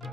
तो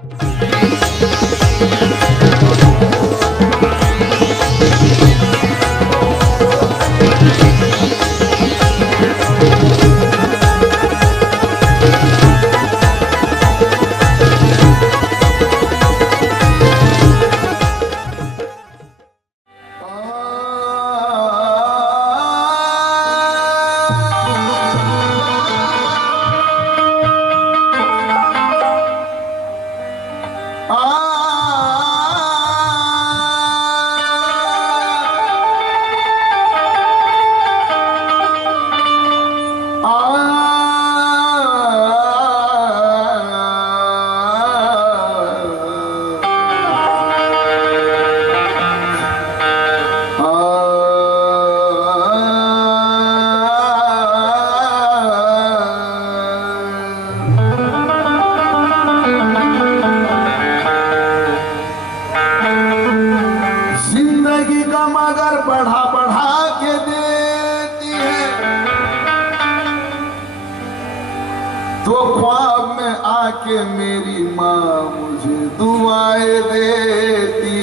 ख्वाब में आके मेरी माँ मुझे दुआएं देती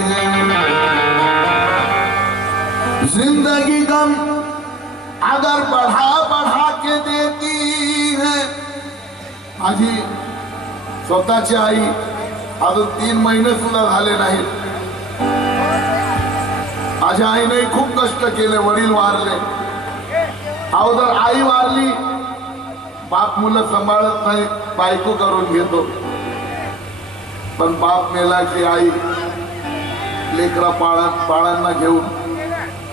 है। जिंदगी गम अगर बढ़ा बढ़ा के देती है। आजी स्वतःची आई अजून 3 महिने सुद्धा झाले नाहीत. माझ्या आईने खूप कष्ट केले, वडील वारले. अगोदर आई वारली, बाप मुलं सांभाळत नाही, बायको करून घेतो. पण बाप मेला की आई लेकरा बाळांना घेऊन.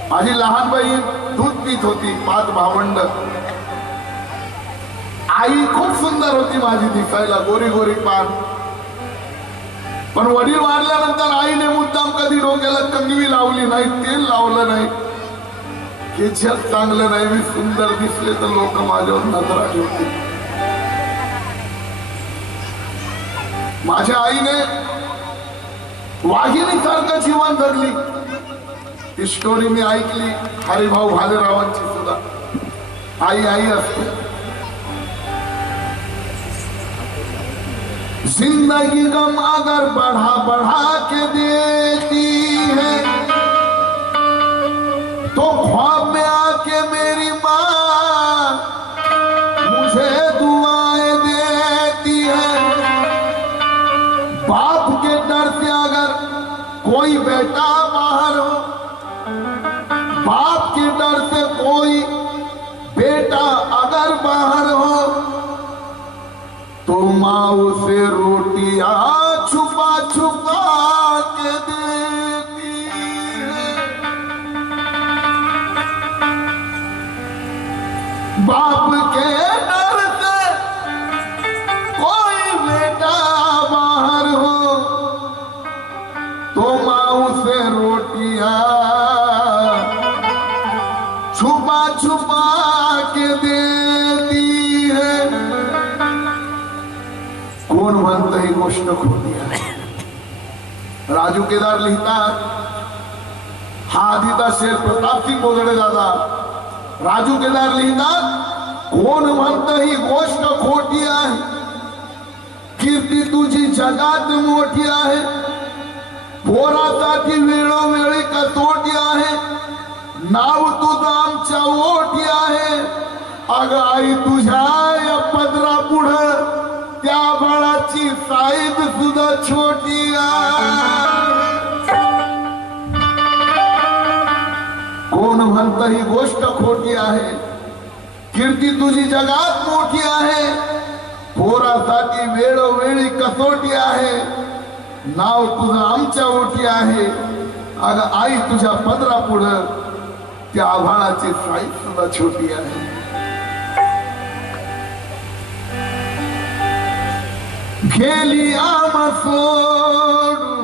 माझी लहान बहीण दूध पीत होती, 5 भावंड. आई खूप सुंदर होती माझी, दिसायला गोरी गोरी पान. पण वडील वारल्यानंतर आईने मुद्दाम कधी डोक्याला कंगवी लावली नाही, तेल लावलं नाही. हे जग चांगलं नाही, मी सुंदर दिसले तर लोक माझ्यावर नजरा ठेवतील. माझ्या आईने वाघिणीसारखं जीवन जगली. ती स्टोरी मी ऐकली हरिभाऊ भालेरावांची सुद्धा. आई आई असते. जिंदगी गम अगर बढ़ा बढ़ा के देती है तो ख्वाब में आके मेरी माँ मुझे दुआएं देती है. बाप के डर से अगर कोई बेटा बाहर हो, बाप के डर से कोई बेटा अगर बाहर हो, तो माँ उसे रोटियां छुपा छुपा के देती है. बाप के डर से कोई बेटा बाहर हो, तो माँ उसे रोटियां छुपा छुपा के देती है. कोण म्हणतं ही गोष्ट खोटी आहे? राजू केदार लिहितात. हा आधीचा शेर प्रतापसिंग बोगडे दादा. राजू केदार लिहितात, कोण म्हणतं ही गोष्ट खोटी आहे? कीर्ती तुझी जगात मोठी आहे, पोरासाठी वेळोवेळी कसोटी आहे. नाव तुझं आमच्या ओठी आहे. अगं आई तुझ्या या पदरा पुढं त्या बाळाची साईज सुद्धा छोटी आहे. कोण म्हणतं ही गोष्ट खोटी आहे? कीर्ती तुझी जगात मोठी आहे, पोरासाठी वेळोवेळी कसोटी आहे. नाव तुझं आमच्या ओठी आहे. अगं आई तुझ्या पदरा पुढं त्या आभाळाची साईज सुद्धा छोटी आहे. गेली आम्हा सोडून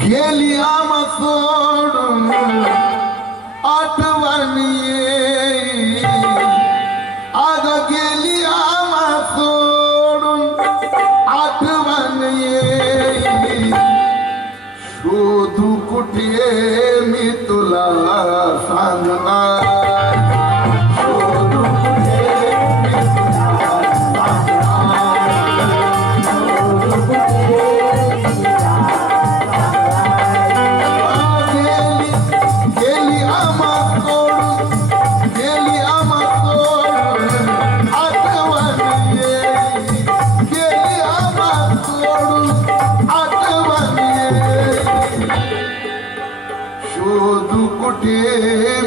गेली आम्हा सोडून आठवण आठवण येई आग गेली आम्हा सोडून आठवण येई शोधू कुठे मी तुला सांगणार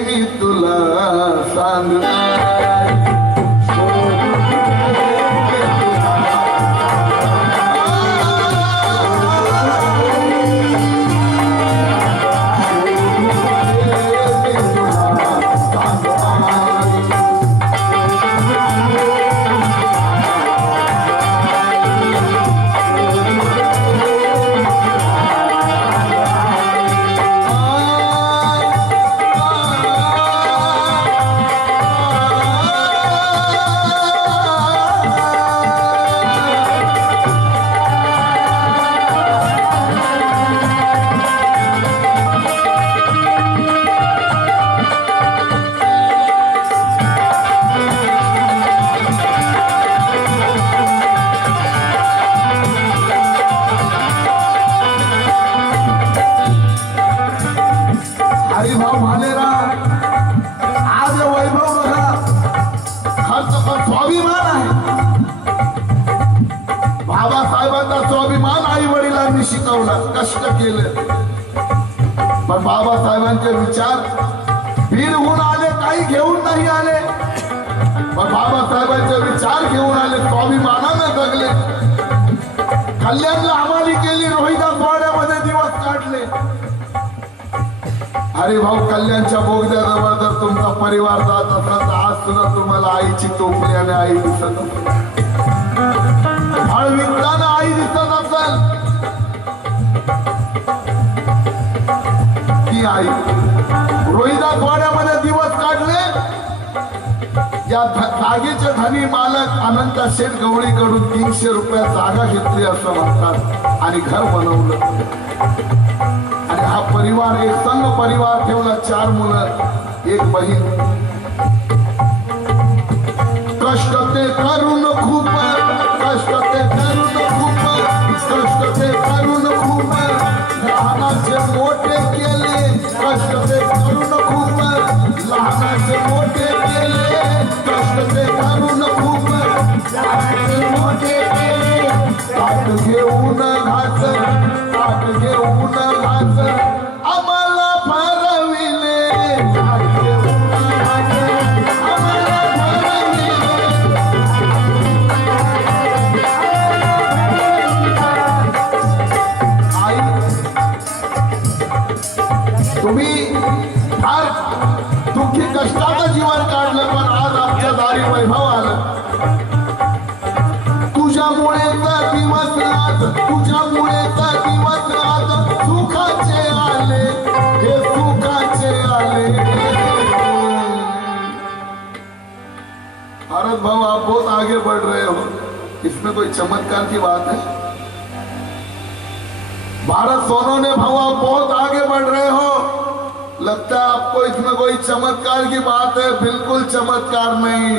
मी तुला सांगणार हरिभाऊ भालेरा आज वैभव बघा खर्च पण स्वाभिमान आहे बाबासाहेबांचा स्वाभिमान आई वडिलांनी शिकवला कष्ट केले पण बाबासाहेबांचे विचार बीडहून आले काही घेऊन नाही आले पण बाबासाहेबांचे विचार घेऊन आले स्वाभिमानाने जगले कल्याणला हमाली केली रोहिदास वाड्यामध्ये दिवस काढले अरे भाऊ कल्याणच्या बोगद्याजवळ जर तुमचा परिवार जात असेल तर आज सुद्धा तुम्हाला आईची टोपली आणि आई दिसत असेल फळ विकताना आई दिसत असेल ती आई रोहिदास वाड्यामध्ये दिवस काढले या जागेचे धनी मालक अनंत शेठ गवळीकडून 300 रुपयात जागा घेतली असं म्हणतात आणि घर बनवलं आणि हा परिवार एक संघ परिवार ठेवला 4 मुलं 1 बहीण कष्ट ते करून खूप कष्ट ते करून खूप कष्ट ते करून खूप लहानाचे मोठे केले कष्ट ते करून खूप लहानाचे मोठे केले कष्ट ते करून खूप लहानाचे मोठे केले ताट घेऊन घास ताट घेऊन घास आम्हाला फरविले तुम्ही फार दुःखी कष्टाचं जीवन काढलं पण आज आमच्या दारी वैभव आलं तुझ्यामुळे दिवस आज तुझ्यामुळे दिवस आज सुखाचे आले हे सुखाचे आले भारत भाऊ आप बहुत आगे बढ़ रहे हो इसमें कोई चमत्कार की बात है भारत सोनों ने भाव आप बहुत आगे बढ़ रहे हो लगता है आपको इसमें कोई चमत्कार की बात है बिल्कुल चमत्कार नहीं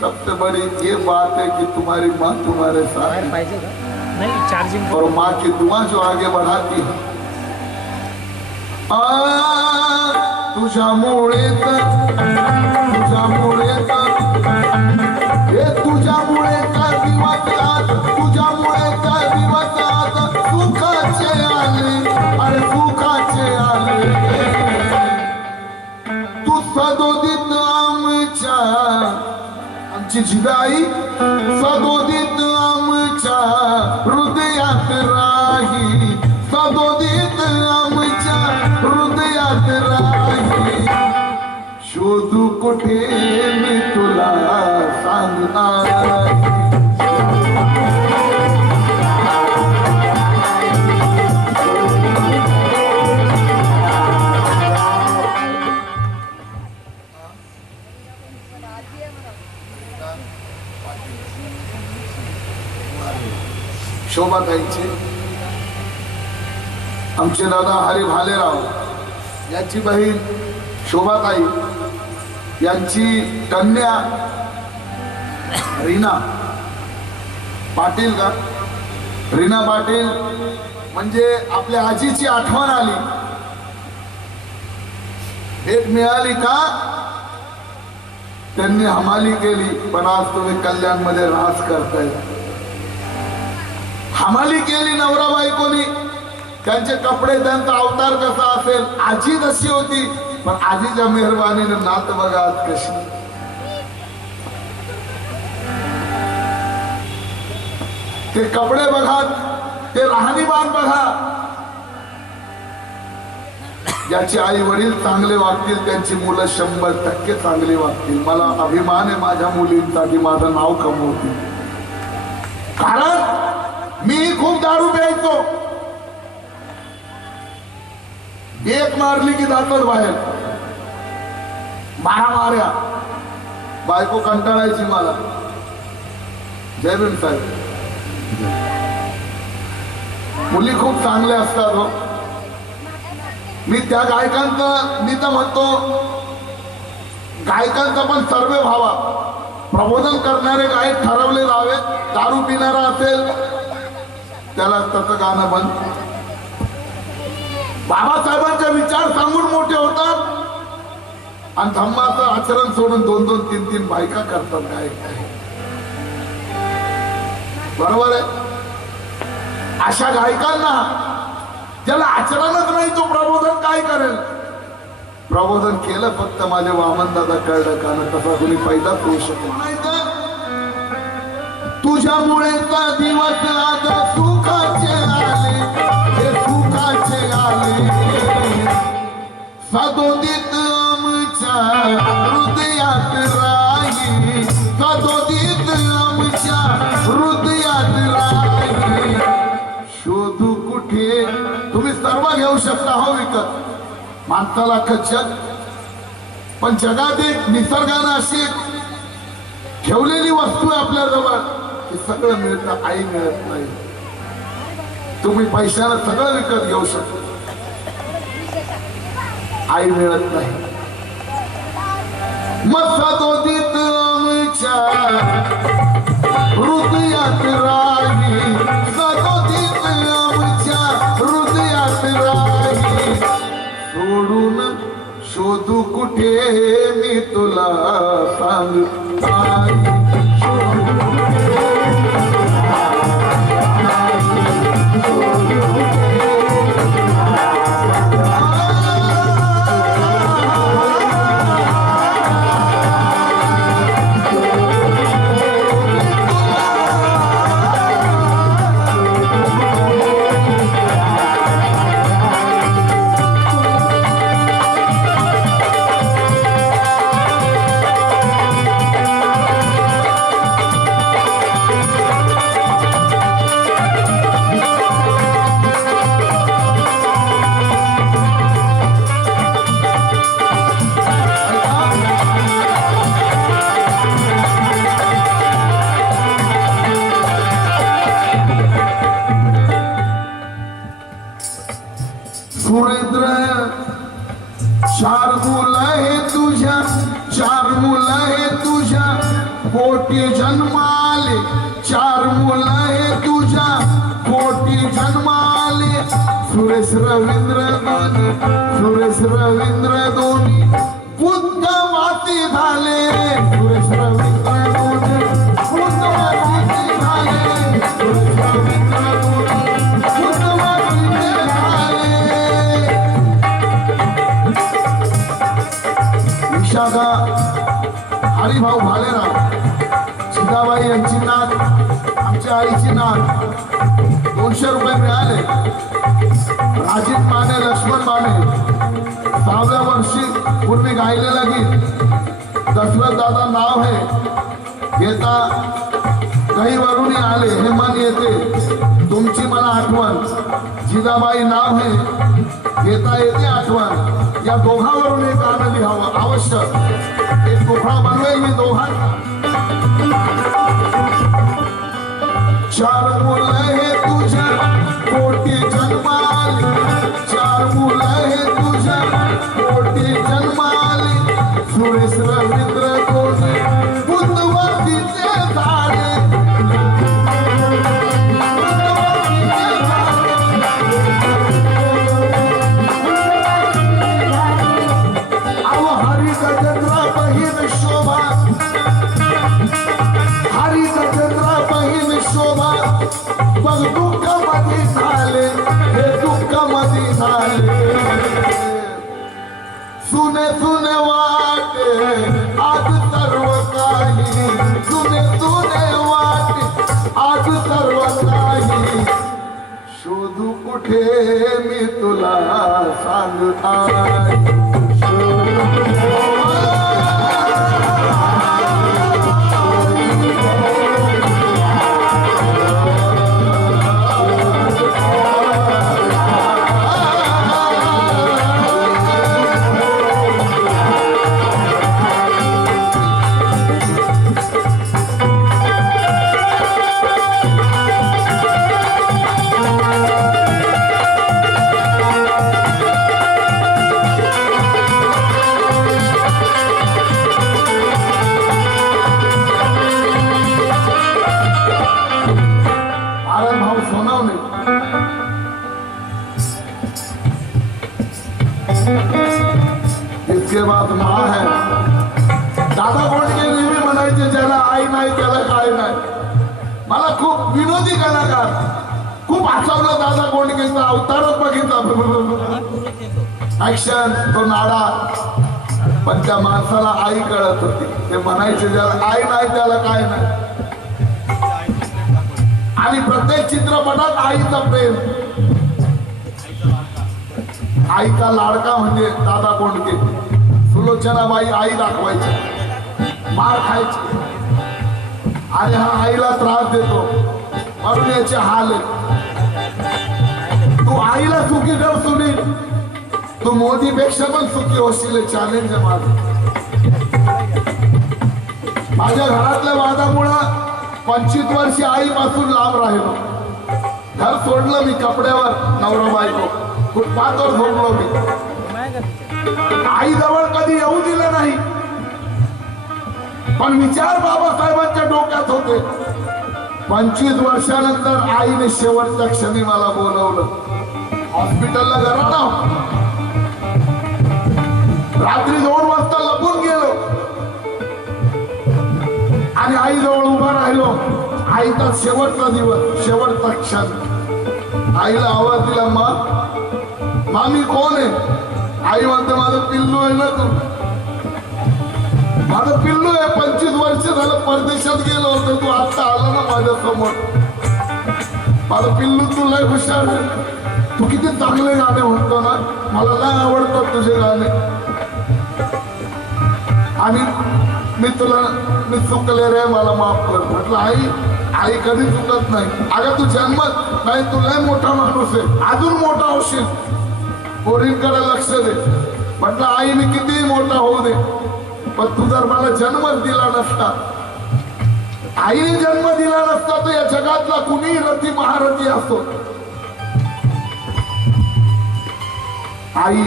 सबसे बड़ी ये बात है कि तुम्हारी माँ तुम्हारे साथ नहीं चार्जिंग और माँ की दुआ जो आगे बढ़ाती है तुझ्यामुळे दिवस आज तुझ्यामुळे दिवस आज सुखाचे आले अरे सुखाचे आले तू सदोदित आमची जिजाई सदोदित आमच्या हृदयात राही सदोदित आमच्या हृदयात राही शोधू कुठे मी तुला सांगणार शोभाताईंचे, आमचे दादा हरी भालेराव यांची बहीण शोभाताई, यांची कन्या रीना पाटील का, रीना पाटील म्हणजे आपल्या आजीची आठवण आली, भेट मिळाली का त्यांनी हमाली केली, पण आज तुम्ही कल्याण मध्ये राज करताय. हमाली केली नवरा बायकोनी, त्यांचे कपडे, त्यांचा अवतार कसा असेल, आजी तशी होती, पण आजीच्या मेहरबानीने नात बघा आज कशी. ते कपडे बघा, ते राहणीमान बघा. ज्याचे आई वडील चांगले वागतील त्यांची मुलं 100% चांगली वागतील. मला अभिमान आहे माझ्या मुलींसाठी, माझं नाव कमवतील. कारण मी खूप दारू प्यायचो, एक मारली की जातात बाहेर, माऱ्या बायको कंटाळायची मला. जय भीम साहेब. मुली खूप चांगल्या असतात हो. मी त्या गायकांचं, मी तर म्हणतो गायकांचा पण सर्वे व्हावा. प्रबोधन करणारे गायक ठरवले जावे. दारू पिणारा असेल त्याला त्याचं गाणं बंद. बाबासाहेबांचे विचार सांगून मोठे होतात आणि धम्माचं आचरण सोडून 2-2, 3-3 बायका करतात गायक. बरोबर आहे. अशा गायकांना ज्याला आचरणच नाही तो प्रबोधन काय करेल. प्रबोधन केलं फक्त माझे वामन दादा कळलं का ना, तसा कोणी पैदाच होऊ शकतो नाही. तर तुझ्यामुळे दिवस आज सुखाचे आले, हे सुखाचे आले. सदोदित आमच्या हृदयात राही, सदोदित आमच्या हृदयात राही. शोधू कुठे, तुम्ही सर्व घेऊ शकता हो विकत, माणसाला जग, पण जगात एक निसर्गानं अशी ठेवलेली वस्तू आहे आपल्या जवळ की सगळं मिळतं, आई मिळत नाही. तुम्ही पैशाला सगळं विकत घेऊ शकता, आई मिळत नाही. मग सदोदित आमच्या हृदयात राही, सदोदित आमच्या हृदयात राही. सोडून शोधू कुठे मी तुला सांग, सुरेंद्र. 4 मुलं आहे तुझ्या, 4 मुलं आहे तुझ्या, कोटी जन्माले. 4 मुलं आहे तुझ्या, कोटी जन्माले. सुरेश रवींद्र दोन्ही, सुरेश रवींद्र दोन्ही बुद्धवासी झाले. सुरेश रवींद्र दोन्ही बुद्धवासी झाले. सुरेश रवींद्र दोन्ही बुद्धवासी झाले. विशाखा हरिभाऊ भालेराव, सीताबाई यांची नात, आमच्या आईची नात. 200 रुपये मिळाले. राजीव माने, लक्ष्मण माने 6व्या वर्षी पूर्वी गायलेलं गीत. दशरथ दादा नाव है घेता काही वरून आले, हे मन येते तुमची मला आठवण. जिजाबाई नाव है घेता येते आठवण. या दोघांवरून एक गाणं लिहावं आवश्यक. एक कोकणा बनवेल मी दोघांना. 4 मुलं हे तुझ्या पोटी जन्माली, 4 मुलं हे तुझ्या पोटी जन्माली. सुरेश रवींद्र दोषी बुद्धवतीचे झाडे, मग दुःख मध्ये झाले, हे दुःख मध्ये झाले. सुने सुने वाटे आज सर्व काही, सुने सुने वाटे आज सर्व काही. शोधू कुठे मी तुला सांग आई, इसके बाद माँ है. दादा कोंडके नेहमी म्हणायचे ज्याला आई नाही त्याला काय नाही. मला खूप विनोदी कलाकार खूप हसवलं दादा कोंडकेचा अवतारच बघितला. ऍक्शन तो नाडा, पण त्या माणसाला आई कळत होती. ते म्हणायचे ज्याला आई नाही त्याला काय नाही. आणि प्रत्येक चित्रपटात आईचा प्रेम, आईचा लाडका म्हणजे दादा कोंडके. सुलोचनाबाई आई दाखवायची, मार खायची, आणि हा आईला त्रास देतो म्हणून याचे हाल आहे. तू आईला सुखी कर सुनील, तू मोदीपेक्षा पण सुखी होशील. चॅलेंज आहे माझं. माझ्या घरातल्या वादामुळं 25 वर्षे आईपासून लांब राहिलो. घर सोडलं मी कपड्यावर, नवरा बायको फुटपाथवर झोपलो मी. आई जवळ कधी येऊ दिलं नाही, पण विचार बाबासाहेबांच्या डोक्यात होते. 25 वर्षानंतर आईने शेवटच्या क्षणी मला बोलवलं. हॉस्पिटलला घराला रात्री 2 वाजता लपून गेलो आणि आई जवळ उभा राहिलो. आईचा शेवटचा दिवस, शेवटचा क्षण. आईला आवाज दिला, मामी कोण आहे? आई म्हणते माझं पिल्लू आहे ना तू, माझं पिल्लू आहे. 25 वर्ष झालं परदेशात गेलो होतो, तू आता आला ना माझ्या समोर. माझं पिल्लू तू लय हुशार आहे, तू किती चांगले गाणे म्हणतो ना, मला लय आवडतात तुझे गाणे. आणि मी चुकले रे, मला माफ कर. म्हटलं आई कधी चुकत नाही. अगं तू जन्मत नाही, तू लय मोठा माणूस आहे, अजून मोठा होशील, पोरींकडे लक्ष दे. म्हटलं आई मी किती मोठा होऊ दे, पण तू जर मला जन्मच दिला नसता, आईने जन्म दिला नसता, तर या जगातला कुणी रथी महारथी असो, आई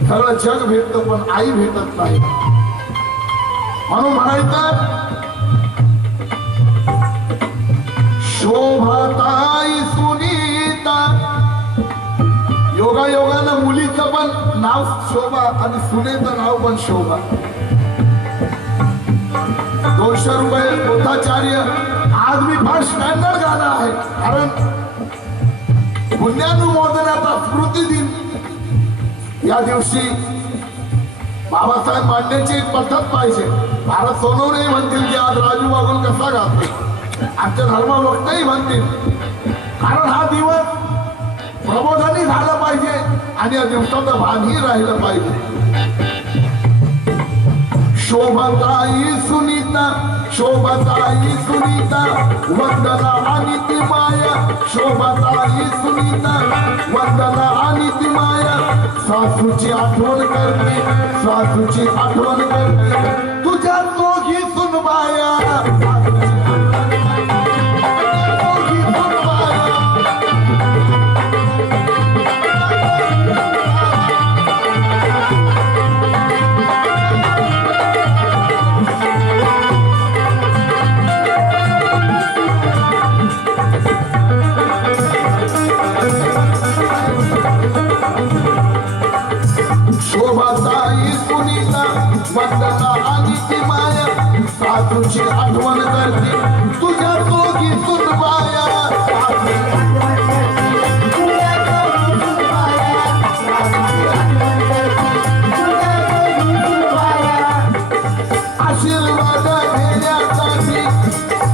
सगळं जग भेटतं पण आई भेटत नाही. म्हणून म्हणायचं शोभाताई सुनीता. योगायोगानं मुलीचं पण नाव शोभा आणि सुनेचं नाव पण शोभा. 200 रुपये बोधाचार्य. आज मी फार स्टँडर्ड गाणं आहे, कारण पुण्यानुमोदनाचा स्मृती दिन. या दिवशी बाबासाहेब मांडण्याची एक पद्धत पाहिजे. भारत सोनवणे म्हणतील की आज राजू बागुल कसा गातो, आमच्या धर्मभक्तही म्हणतील, कारण हा दिवस प्रबोधनही झालं पाहिजे आणि या दिवसाचं भानही राहिलं पाहिजे. शोभाताई सुनीता, शोभाताई सुनीता, वंदना आणि ती माया. शोभाताई सुनीता, वंदना आणि ती माया. सासूची आठवण करते, सासूची आठवण करते, तुझ्या दोघी सुनबाया, दोघी सुनबाया. वंदना आणि ती माया सासूची आठवण करते तुझ्या दोघी सुनबाया आशीर्वाद घेण्यासाठी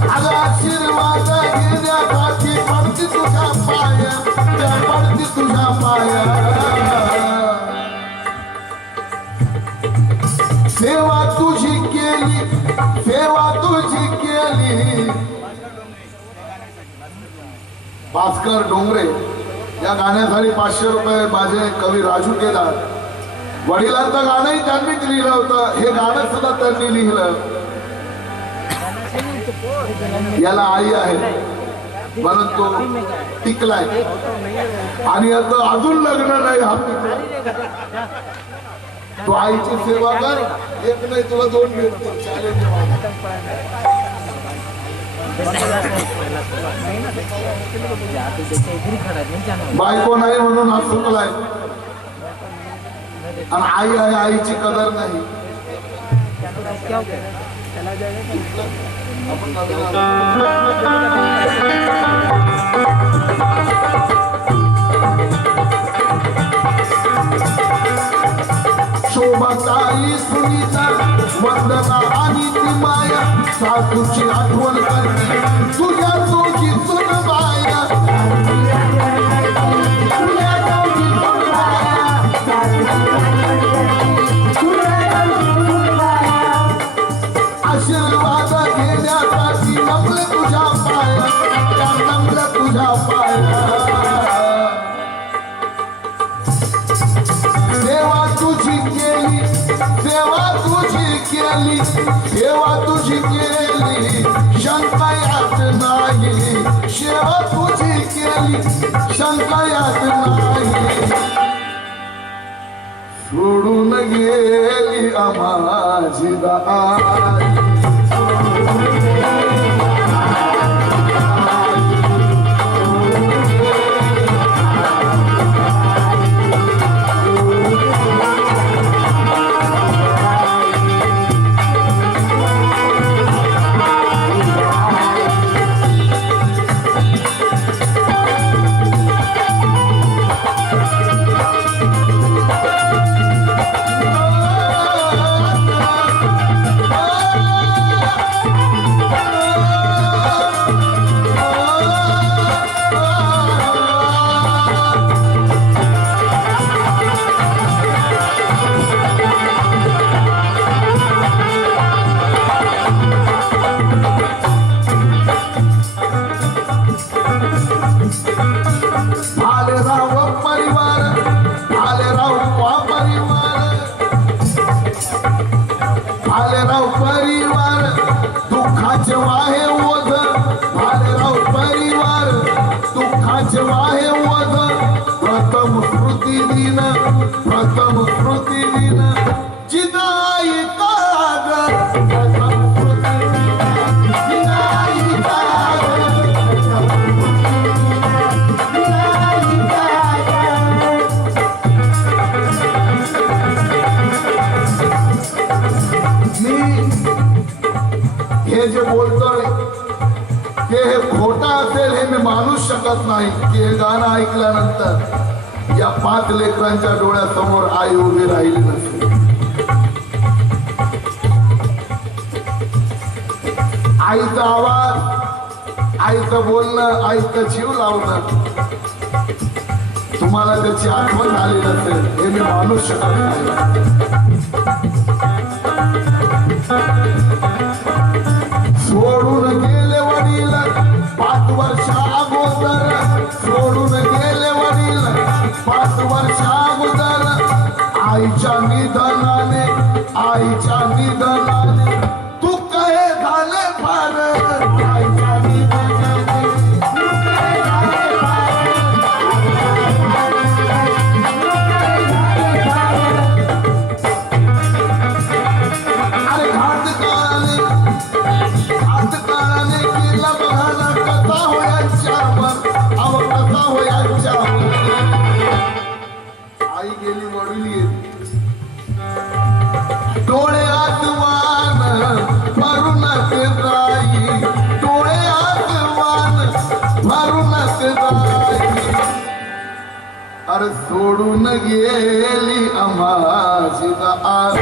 अगं आशीर्वाद घेण्यासाठी पडती तुझ्या पाया त्या पडती तुझ्या पाया सेवा तुझी केली सेवा तुझी केली भास्कर डोंगरे या गाण्यासाठी 500 रुपये माझे कवी राजू केदार वडिलांचं गाणंही त्यांनीच लिहिलं होतं हे गाणं सुद्धा त्यांनी लिहिलं याला आई आहे म्हणून तो टिकलाय आणि आता अजून लग्न नाही हा तो आईची सेवा कर एक नाही तुला 2 मिळतो बायको नाही म्हणून हा चुकलाय आणि आई आहे आईची कदर नाही शोभाताई सुनीता वंदना आणि ती माया सासूची आठवण करते तुझ्या दोघी सुनबाया आशीर्वाद घेण्यासाठी नमले तुझ्या पाया त्या नमल्या तुझ्या पाया सेवा तुझी केली सेवा तुझी केली सेवा तुझी केली शंका यात नाही सेवा तुझी केली शंका यात नाही सोडून गेली माझी आई प्रथम स्मृती दिन जिनाई काग हे जे बोलतोय ते हे खोटं असेल हे मी मानूच शकत नाही की हे गाणं ऐकल्यानंतर या 5 लेकरांच्या डोळ्यासमोर आई उभी राहिली नसते आईचा आवाज आईचं बोलणं आईचं जीव लावणं तुम्हाला त्याची आठवण झाली नसेल हे मी मानूच शकत नाही सोडून गेले वडील 5 वर्ष अगोदर सोडून गेले वडील 5 वर्ष अगोदर आईच्या निधनाने तू काय झाले फार आईच्या निधनाने अरे घाट काळाने केला बघाना कथा होयांच्यावर अव कथा होयांच्यावर आई गेली वडील गेली डोळ्यात वान भरूनच जाई, डोळ्यात वान भरूनच जाई. अरे सोडून गेली आम्हाची दार.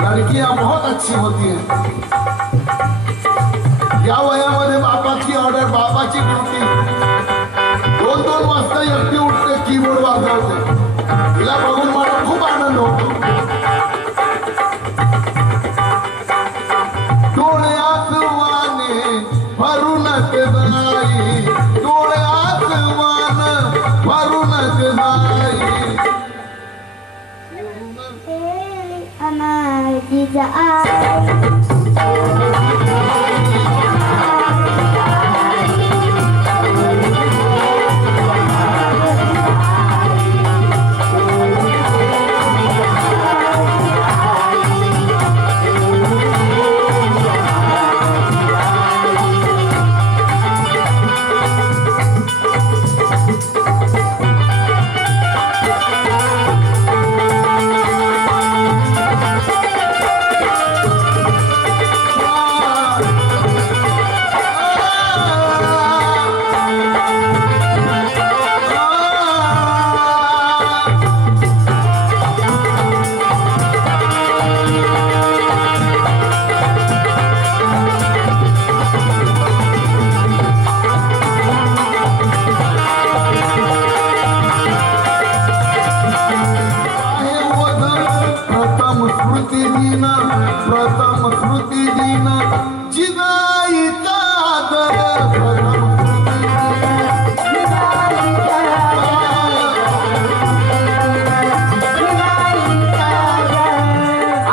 लड़कियां बहुत अच्छी होती हैं. या वयामध्ये बापाची ऑर्डर, बापाची ड्युटी. 2-2 वाजता एकटी उठते, कीबोर्ड वाजवते. तिला बघून मला खूप आनंद होतो. डोळ्यात वाने भरूनच जाई, डोळ्यात वान भरूनच जाई. Amaziza ay प्रथम स्मृती दिन जिजाई कादर.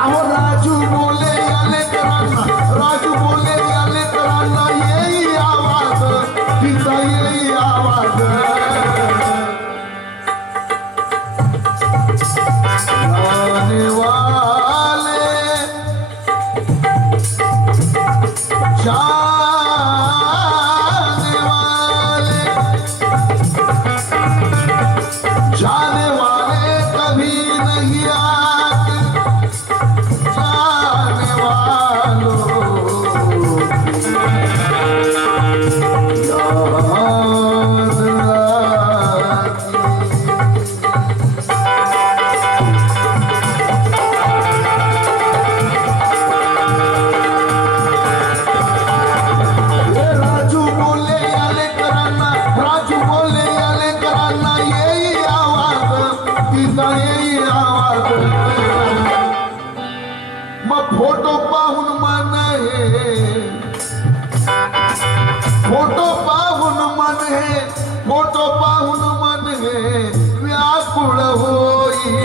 अहो राजू बोले याले करांना, राजू बोले याले करांना येई आवाज, तिचा येई आवाज. जाने वाले कभी नहीं आते, जाने वालों राजू बोले याले करांना, राजू बोले याले करांना येई आवाज, तिचा येई आवाज. मग फोटो पाहून मन हे, फोटो पाहून मन हे, फोटो पाहून मन हे व्याकुळ होई,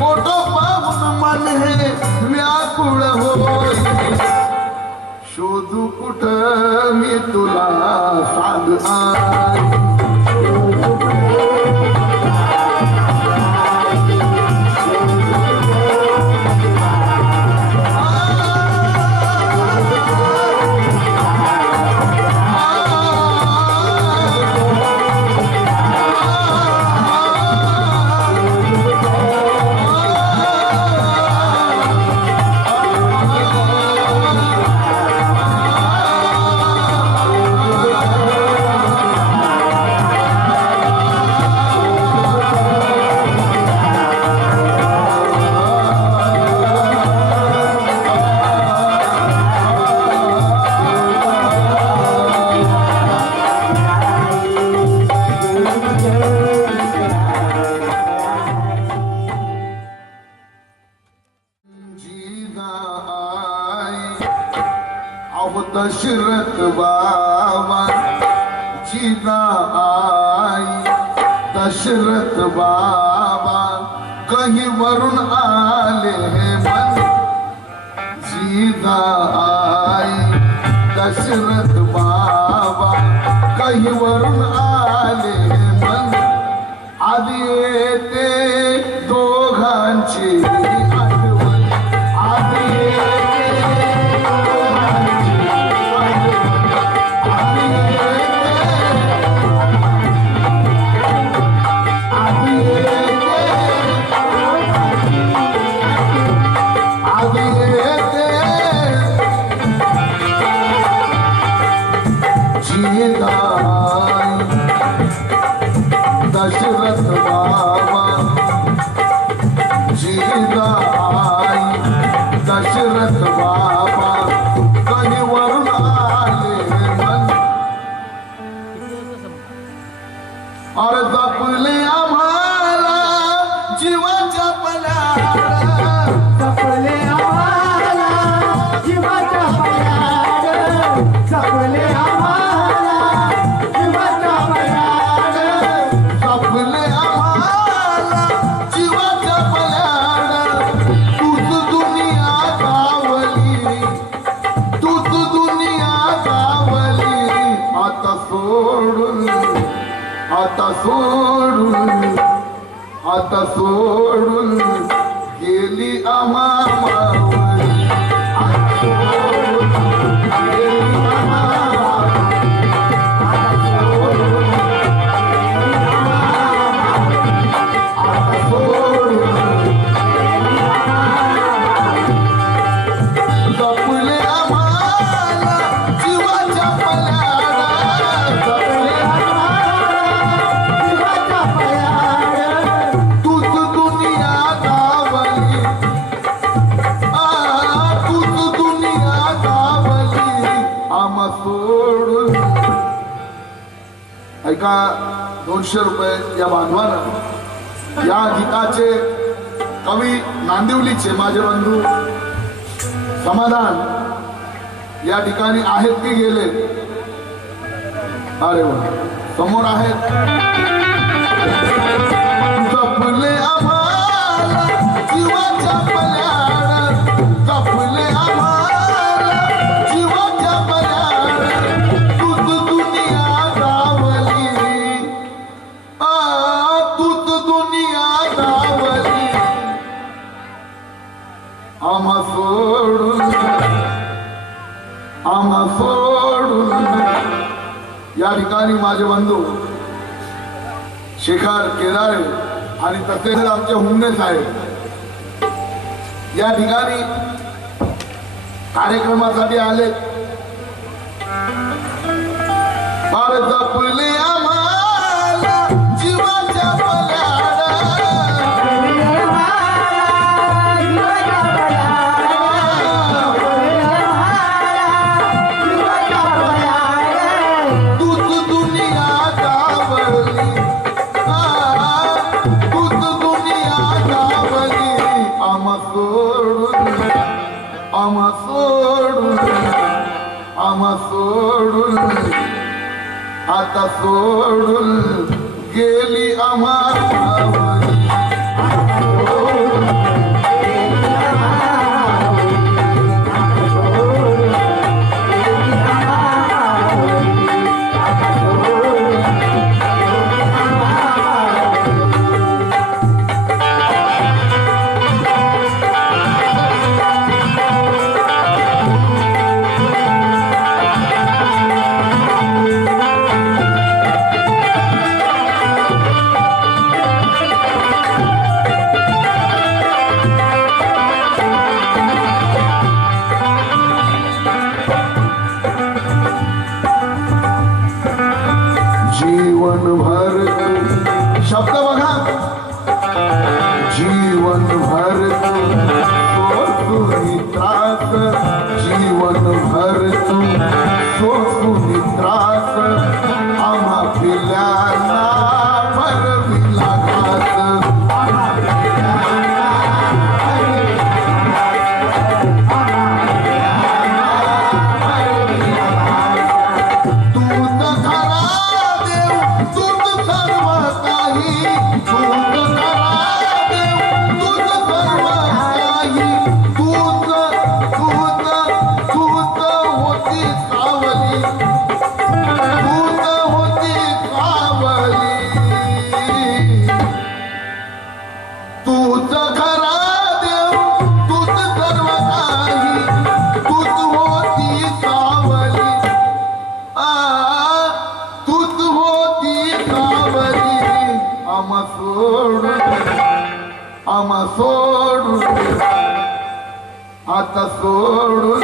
फोटो पाहून मन हे व्याकुळ होई. शोधू कुठं मी तुला सांग आई. दशरथ बाबा जीना आई, दशरथ बाबा कहीं वरुण आले हैं मन. जीना आई दशरथ बाबा कहीं वरुण आले हैं मन. आदि येते दोघांची आठवण आज येते, दोघांची आठवण आज येते, आज येते, आज येते, जिदाई दशरथ बाबा, जिदाई दशरथ बाबा, कधी वरून आले मन, अरे जपले आम्हाला जीवाच्या पल्याड, जपले आम्हाला जीवाच्या पल्याड, जपले आम्हाला जीवाच्या पल्याड, जपले आम्हाला जीवाच्या पल्याड, तूच दुनिया गावली, तूच दुनिया गावली, आता सोडून, आता सोडून, आता सोडून गेली आम्हा मावली, आता सोडून गेली आम्हा मावली, आता सोडून आता सोडून जपले आम्हाला जीवाच्या पल्याड, जपले जीवाच्या पल्याड, तूच दुनिया गावली, तूच दुनिया गावली, आम्हा सोडून. ऐका, 200 रुपये या बांधवानं या गीताचे कवी नांदिवलीचे माझे बंधू समाधान या ठिकाणी आहेत की गेले? अरे वा, समोर आहेत. जपले आम्हाला जीवाच्या पल्याड, जपले आम्हाला जीवाच्या पल्याड, तूच दुनिया गावली, तूच दुनिया गावली, आम्हा सोडून, आम्हा सोडून. या ठिकाणी माझे बंधू शेखर केदारे आणि तसेच आमचे हुंडे साहेब या ठिकाणी कार्यक्रमासाठी आले. फार जपले आम्हाला जीवाच्या पल्याड, जीवाच्या पल्याड, तूच दुनिया गावली, तूच दुनिया गावली, आम्हा सोडून, आम्हा सोडून, आम्हा सोडून, आता सोडून गेली आम्हा मावली, आता सोडून गेली आम्हा मावली, आता सोडून गेली आम्हा मावली, आता सोडून गेली आम्हा जीवनभर तू, शब्द बघा, जीवनभर तू सोसून त्रास, जीवनभर तू सोसून त्रास, आम्हा पिल्यांना भरविला घास, आम्हा पिल्यांना भरविला घास, आम्हा पिल्यांना भरविला घास. तूच खरा देव, तूच सर्व काही, तूच खरा देव, तूच सर्व काही, तूच तूच तूच होती सावली, तूच होती सावली, तूच खरा आम्हा सोडून आता सोडून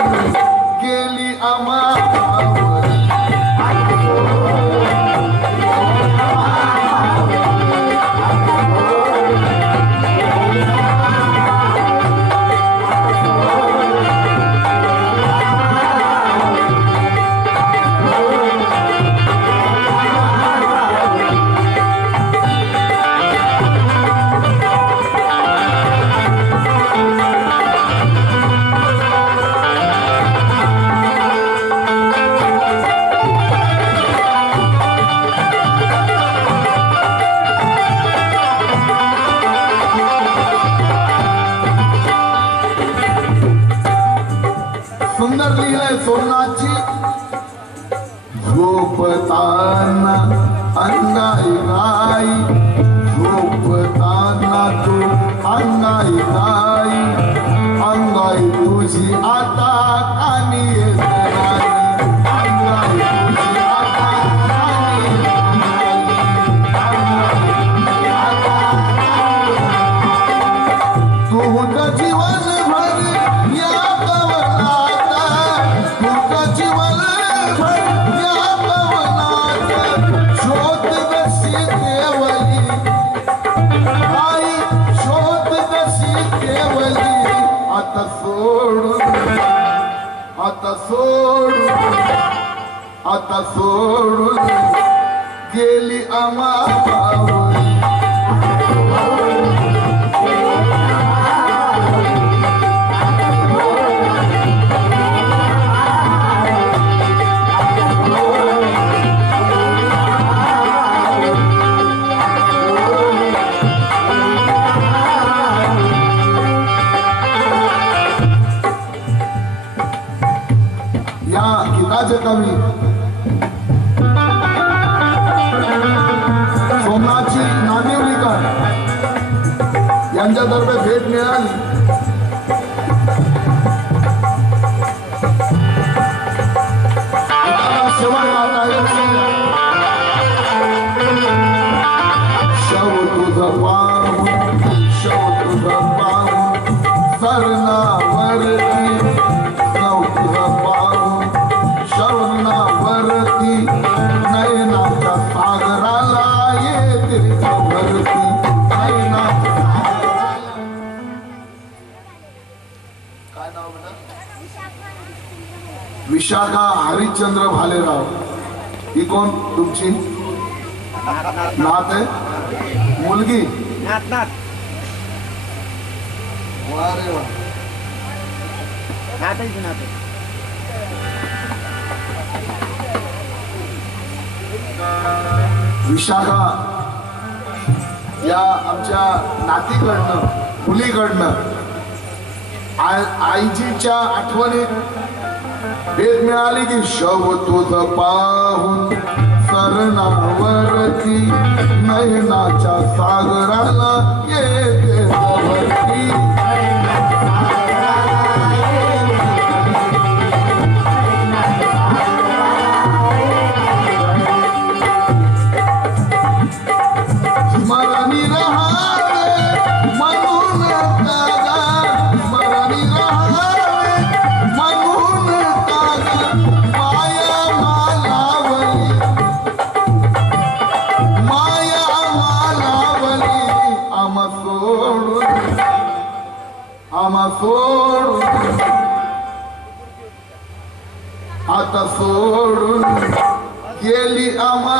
गेली आम्हा सुंदर लिहिलंय सोनाची झोपताना अंगाई गाई झोपताना तू अंगाई गाई अंगाई तुझी आता कानी येत नाही अंगाई तुझी आता कानी येत नाही अंगाई तुझी आता तू जीवन भर या आता सोडून गेली आम्हा या गीताचे कवी सोमनाथजी नानिवलीकर यांच्यातर्फे भेट मिळाली शेवट गात आहे शव तुझं पाहून शव तुझं पाहून सरणावरती शव तुझं पाहून शवनावरती नयनाच्या सागराला येते वरती नयनाच्या सागराला काय नाव बेटा विशाखा हरिश्चंद्र भालेराव ही कोण तुमची नात आहे मुलगी वा रे वा विशाखा या आमच्या नातीकडनं मुलीकडनं आईजीच्या आठवणीत भेट मिळाली की शव तुझं पाहून सरणावरती नयनाच्या सागराला येते वरती स्मरणी रहावे म्हणून कागा स्मरणी रहावे म्हणून कागा माया मालावली आम्हा सोडून आता सोडून गेली आम्हा